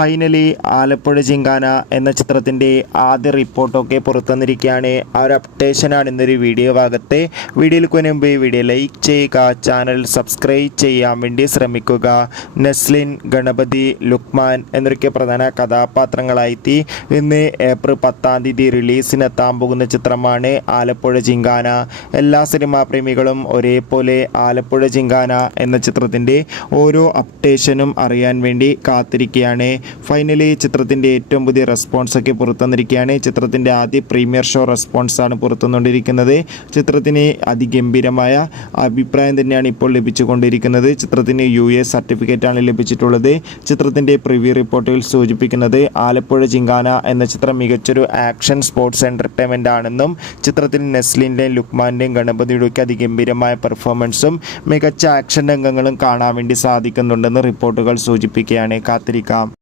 Finally Alappuzha ജിങ്കാന എന്ന ചിത്രത്തിൻ്റെ ആദ്യ റിപ്പോർട്ടൊക്കെ പുറത്തുവന്നിരിക്കുകയാണ്. ആ ഒരു അപ്ഡേഷനാണ് ഇന്നൊരു വീഡിയോ ഭാഗത്തെ. വീഡിയോയിൽ മുൻപ് വീഡിയോ ലൈക്ക് ചെയ്യുക, ചാനൽ സബ്സ്ക്രൈബ് ചെയ്യാൻ വേണ്ടി ശ്രമിക്കുക. നെസ്ലിൻ, ഗണപതി, ലുക്മാൻ എന്നൊക്കെ പ്രധാന കഥാപാത്രങ്ങളായി ഇന്ന് ഏപ്രിൽ 10 റിലീസിനെത്താൻ പോകുന്ന ചിത്രമാണ് ആലപ്പുഴ ജിങ്കാന. എല്ലാ സിനിമാ പ്രേമികളും ഒരേപോലെ ആലപ്പുഴ ജിങ്കാന എന്ന ചിത്രത്തിൻ്റെ ഓരോ അപ്ഡേഷനും അറിയാൻ വേണ്ടി കാത്തിരിക്കുകയാണ്. ഫൈനലി ചിത്രത്തിൻ്റെ ഏറ്റവും പുതിയ റെസ്പോൺസൊക്കെ പുറത്തുവന്നിരിക്കുകയാണ്. ചിത്രത്തിൻ്റെ ആദ്യ പ്രീമിയർ ഷോ റെസ്പോൺസാണ് പുറത്തുവന്നുകൊണ്ടിരിക്കുന്നത്. ചിത്രത്തിന് അതിഗംഭീരമായ അഭിപ്രായം തന്നെയാണ് ഇപ്പോൾ ലഭിച്ചുകൊണ്ടിരിക്കുന്നത്. ചിത്രത്തിന് UA സർട്ടിഫിക്കറ്റാണ് ലഭിച്ചിട്ടുള്ളത്. ചിത്രത്തിൻ്റെ പ്രിവ്യൂ റിപ്പോർട്ടുകൾ സൂചിപ്പിക്കുന്നത് ആലപ്പുഴ ജിങ്കാന എന്ന ചിത്രം മികച്ചൊരു ആക്ഷൻ സ്പോർട്സ് എൻ്റർടൈൻമെൻ്റ് ആണെന്നും ചിത്രത്തിൽ നെസ്ലിൻ്റെയും ലുക്മാൻ്റെയും ഗണപതിയുടെയൊക്കെ അതിഗംഭീരമായ പെർഫോമൻസും മികച്ച ആക്ഷൻ രംഗങ്ങളും കാണാൻ വേണ്ടി സാധിക്കുന്നുണ്ടെന്ന് റിപ്പോർട്ടുകൾ സൂചിപ്പിക്കുകയാണ്. കാത്തിരിക്കാം.